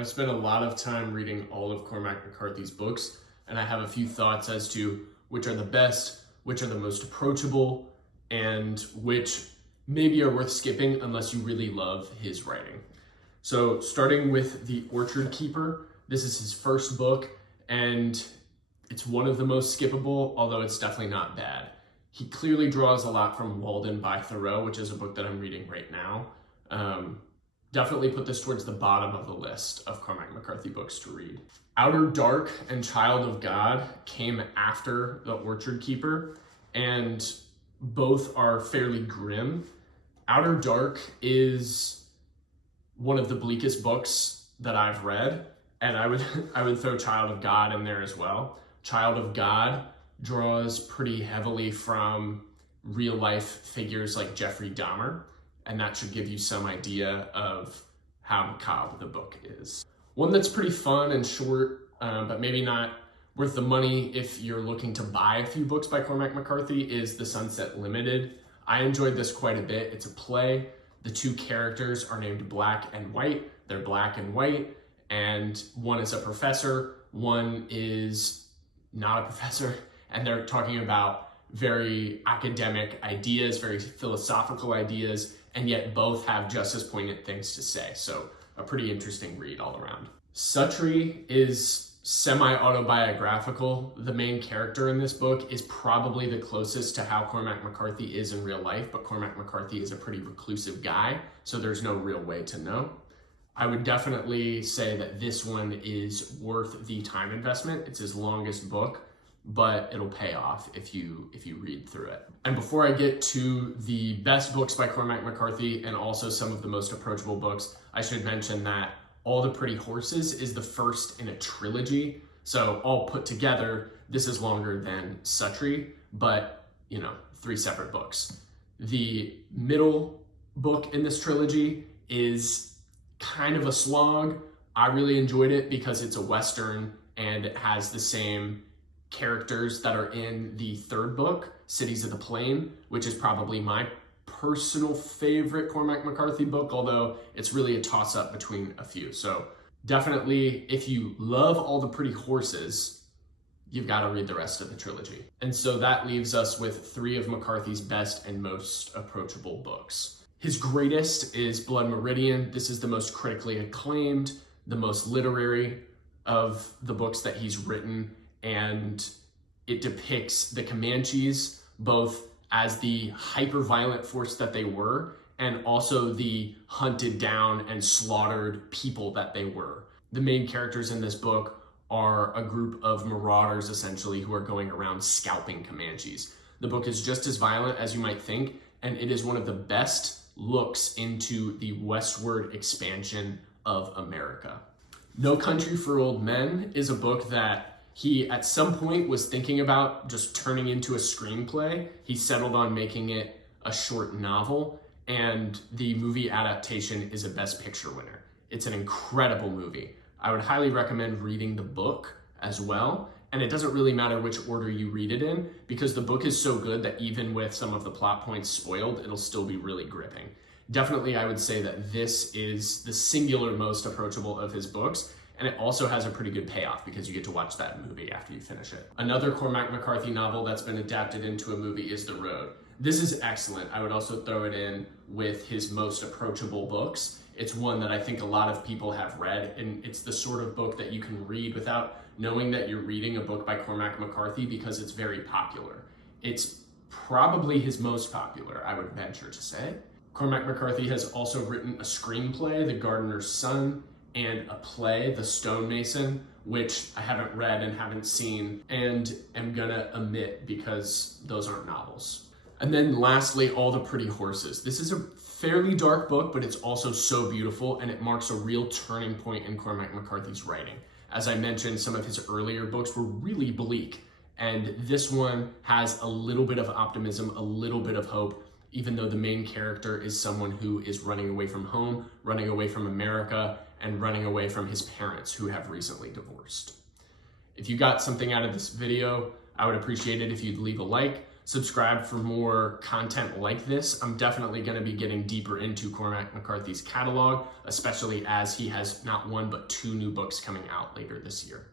I've spent a lot of time reading all of Cormac McCarthy's books, and I have a few thoughts as to which are the best, which are the most approachable, and which maybe are worth skipping unless you really love his writing. So starting with The Orchard Keeper, this is his first book, and it's one of the most skippable, although it's definitely not bad. He clearly draws a lot from Walden by Thoreau, which is a book that I'm reading right now. Definitely put this towards the bottom of the list of Cormac McCarthy books to read. Outer Dark and Child of God came after The Orchard Keeper, and both are fairly grim. Outer Dark is one of the bleakest books that I've read, and I would throw Child of God in there as well. Child of God draws pretty heavily from real life figures like Jeffrey Dahmer, and that should give you some idea of how macabre the book is. One that's pretty fun and short, but maybe not worth the money if you're looking to buy a few books by Cormac McCarthy is The Sunset Limited. I enjoyed this quite a bit. It's a play. The two characters are named Black and White. They're black and white, and one is a professor, one is not a professor, and they're talking about very academic ideas, very philosophical ideas, and yet both have just as poignant things to say. So a pretty interesting read all around. Suttree is semi-autobiographical. The main character in this book is probably the closest to how Cormac McCarthy is in real life, but Cormac McCarthy is a pretty reclusive guy, so there's no real way to know. I would definitely say that this one is worth the time investment. It's his longest book, but it'll pay off if you read through it. And before I get to the best books by Cormac McCarthy and also some of the most approachable books, I should mention that All the Pretty Horses is the first in a trilogy. So all put together, this is longer than Suttree, but 3 separate books. The middle book in this trilogy is kind of a slog. I really enjoyed it because it's a Western and it has the same characters that are in the third book, Cities of the Plain, which is probably my personal favorite Cormac McCarthy book, although it's really a toss-up between a few. So definitely, if you love All the Pretty Horses, you've got to read the rest of the trilogy. And so that leaves us with 3 of McCarthy's best and most approachable books. His greatest is Blood Meridian. This is the most critically acclaimed, the most literary of the books that he's written, and it depicts the Comanches both as the hyper-violent force that they were and also the hunted down and slaughtered people that they were. The main characters in this book are a group of marauders, essentially, who are going around scalping Comanches. The book is just as violent as you might think, and it is one of the best looks into the westward expansion of America. No Country for Old Men is a book that he at some point was thinking about just turning into a screenplay. He settled on making it a short novel, and the movie adaptation is a Best Picture winner. It's an incredible movie. I would highly recommend reading the book as well, and it doesn't really matter which order you read it in because the book is so good that even with some of the plot points spoiled, it'll still be really gripping. Definitely, I would say that this is the singular most approachable of his books, and it also has a pretty good payoff because you get to watch that movie after you finish it. Another Cormac McCarthy novel that's been adapted into a movie is The Road. This is excellent. I would also throw it in with his most approachable books. It's one that I think a lot of people have read, and it's the sort of book that you can read without knowing that you're reading a book by Cormac McCarthy because it's very popular. It's probably his most popular, I would venture to say. Cormac McCarthy has also written a screenplay, The Gardener's Son, and a play, The Stonemason, which I haven't read and haven't seen and am gonna omit because those aren't novels. And then lastly, All the Pretty Horses. This is a fairly dark book, but it's also so beautiful, and it marks a real turning point in Cormac McCarthy's writing. As I mentioned, some of his earlier books were really bleak, and this one has a little bit of optimism, a little bit of hope, even though the main character is someone who is running away from home, running away from America, and running away from his parents who have recently divorced. If you got something out of this video, I would appreciate it if you'd leave a like. subscribe for more content like this. I'm definitely going to be getting deeper into Cormac McCarthy's catalog, especially as he has not one but 2 new books coming out later this year.